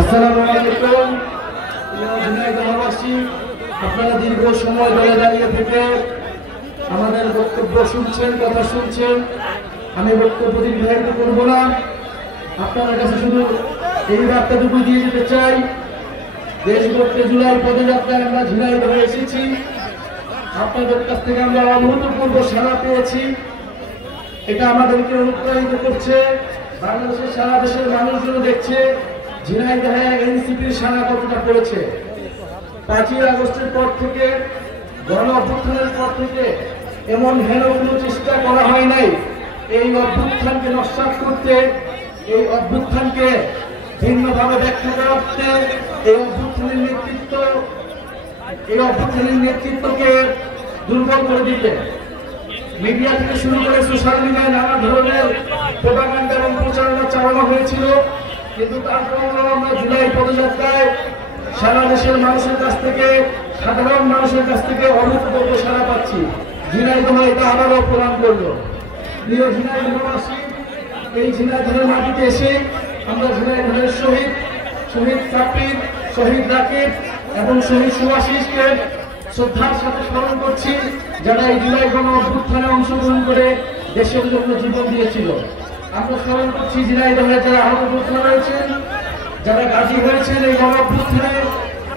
আসসালামু আলাইকুম। ঝিনাইদহবাসী, আপনারা দীর্ঘ সময় ধরে দাঁড়িয়ে থেকে আমাদের বক্তব্য শুনছেন, কথা শুনছেন। আমি বক্তব্য দীর্ঘায়িত করব না। আপনাদের কাছে শুধু এই বার্তাটুকু দিয়ে যেতে চাই, দেশভক্তি জুলাই পদযাত্রায় আমরা ঝিনাইদহে এসেছি। আপনাদের কাছ থেকে আমরা অভূতপূর্ব সাড়া পেয়েছি। এটা আমাদেরকে অনুপ্রাণিত করছে। বাংলাদেশের সারা দেশের মানুষজন দেখছে ঝিনাইদহে এনসিপির সাড়া কতটা পড়েছে। 5ই আগস্টের পর থেকে, গণ অভ্যুত্থানের পর থেকে এমন হেন কোনো চেষ্টা করা হয় নাই এই অভ্যুত্থানকে নস্যাৎ করতে, এই অভ্যুত্থানকে ভিন্নভাবে ব্যাখ্যা করতে। এই অভ্যুত্থানের নেতৃত্বকে দুর্বল করে দিতে মিডিয়া থেকে শুরু করে সোশ্যাল মিডিয়ায় নানা ধরনের প্রোপাগান্ডা এবং প্রচারণা চালানো হয়েছিল। কিন্তু তারপরেও আমরা জুলাই পদযাত্রায় সারা দেশের মানুষের কাছ থেকে, সাধারণ মানুষের কাছ থেকে অভূতপূর্ব সাড়া পাচ্ছি। ঝিনাইদহ এটা আবারও প্রমাণ করলো। প্রিয় ঝিনাইদহবাসী, এই ঝিনাইদহের মাটিতে এসে আমরা ঝিনাইদহের শহীদ সাব্বির, শহীদ রাকিব এবং শহীদ সুভাষিসকে শ্রদ্ধার সাথে স্মরণ করছি, যারা এই জুলাই গণ অভ্যুত্থানে অংশগ্রহণ করে দেশের জন্য জীবন দিয়েছিল। আমরা স্মরণ করছি ঝিনাইদহে যারা আহত হয়েছেন, যারা গাজী হয়েছেন এই গণ অভ্যুত্থানে।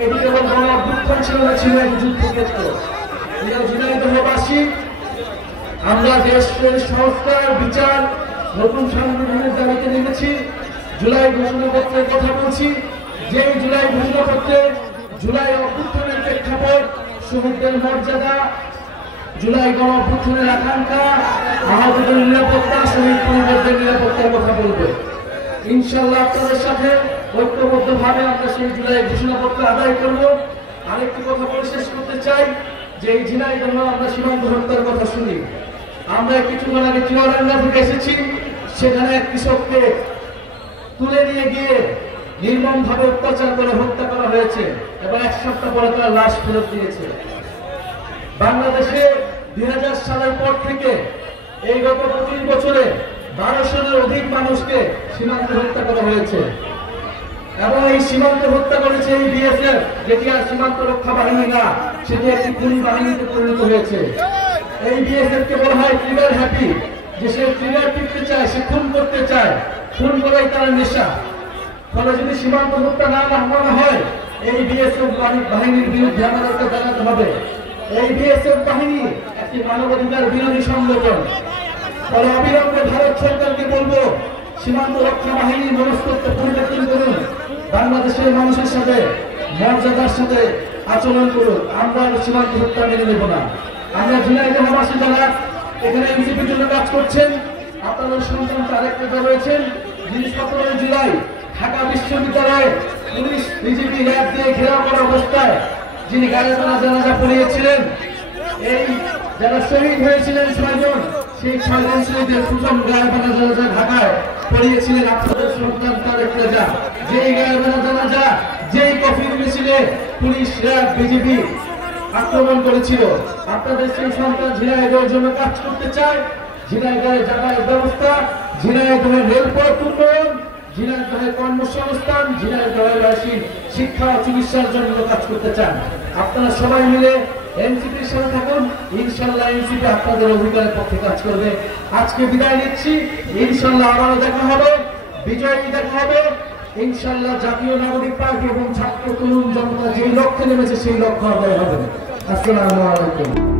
এটি কেবল গণ অভ্যুত্থান ছিল না, ছিল এক যুদ্ধক্ষেত্র। ঝিনাইদহবাসী, আমরা দেশের সংস্কার, বিচার, নতুন সংবিধানের দাবিতে নেমেছি। জুলাই ঘোষণাপত্রের কথা বলছি। যে জুলাই ঘোষণাপত্রে জুলাই অভ্যুত্থানের প্রেক্ষাপট, শহীদদের মর্যাদা, জুলাই গণ অভ্যুত্থানের আকাঙ্ক্ষা, আহতদের নিরাপত্তা, শহীদ পরিবারদের নিরাপত্তার কথা বলবে। ইনশাআল্লাহ আপনাদের সাথে ঐক্যবদ্ধভাবে আমরা সেই জুলাই ঘোষণাপত্র আদায় করব। আরেকটি কথা বলে শেষ করতে চাই যে এই ঝিনাইদহ আমরা সীমান্ত হত্যার কথা শুনি। আমরা কিছুক্ষণ আগে চুয়াডাঙ্গা থেকে এসেছি। সেখানে এক কৃষককে তুলে নিয়ে গিয়ে নির্মমভাবে অত্যাচার করে হত্যা করা হয়েছে এবং 1 সপ্তাহ পরে তার লাশ ফেরত দিয়েছে। বাংলাদেশে 2000 সালের পর থেকে এই গত 25 বছরে 1200-এর অধিক মানুষকে সীমান্তে হত্যা করা হয়েছে এবং এই সীমান্তে হত্যা করেছে এই বিএসএফ, যেটি আর সীমান্ত রক্ষা বাহিনী না, সেটি একটি খুনি বাহিনীতে পরিণত হয়েছে। এই বিএসএফ কে বলা হয় ট্রিগার হ্যাপি, যে সে ট্রিগার টিপতে চায়, সে খুন করতে চায়, খুন করাই তার নেশা। ফলে যদি সীমান্ত হত্যা না করা হয়, এই বিএসএফ বাহিনীর বিরুদ্ধে আমাদেরকে জানাতে হবে। এই বিএসএফ বাহিনী একটি মানবাধিকার বিরোধী সংগঠন। ফলে অবিলম্বে ভারত সরকারকে বলবো, সীমান্ত রক্ষা বাহিনীর মনস্তত্ত্ব পরিবর্তন করুন, বাংলাদেশের মানুষের সাথে মর্যাদার সাথে আচরণ করুন। আমরা সীমান্ত হত্যা মেনে নেব না। আমরা ঝিনাইদহবাসী যারা এখানে এনসিপির জন্য কাজ করছেন, আপনাদের সন্তান তারেক নেতা রয়েছেন, যিনি 17 জুলাই ঢাকা বিশ্ববিদ্যালয়ে পুলিশ, বিজেপি, র্যাব দিয়ে ঘেরাও করা অবস্থায় যিনি গায়ে জানাজা পড়িয়েছিলেন, এই যারা শহীদ হয়েছিলেন 6 জন, সেই 6 জন শহীদের প্রথম গায়ে জানাজা ঢাকায় পড়িয়েছিলেন আপনাদের সন্তান তারেক নেতা। যেই গায়ে জানাজা, যেই কফিন মিছিলে পুলিশ, র্যাব, বিজেপি আক্রমণ করেছিল, আপনাদের সেই সন্তান ঝিনাইদহের জন্য কাজ করতে চায়। ঝিনাইদহের যাতায়াত ব্যবস্থা, ঝিনাইদহের রেলপথ উন্নয়ন, ঝিনাইদহের কর্মসংস্থান, ঝিনাইদহবাসীর শিক্ষা ও চিকিৎসার জন্য কাজ করতে চান। আপনারা সবাই মিলে এনসিপির সাথে থাকুন। ইনশাআল্লাহ এনসিপি আপনাদের অধিকারের পক্ষে কাজ করবে। আজকে বিদায় নিচ্ছি। ইনশাআল্লাহ আবারও দেখা হবে, বিজয়ী দেখা হবে। ইনশাআল্লাহ জাতীয় নাগরিক পার্টি এবং ছাত্র তরুণ জনতা যেই লক্ষ্যে নেমেছে সেই লক্ষ্য আদায় হবে। আসসালামু আলাইকুম।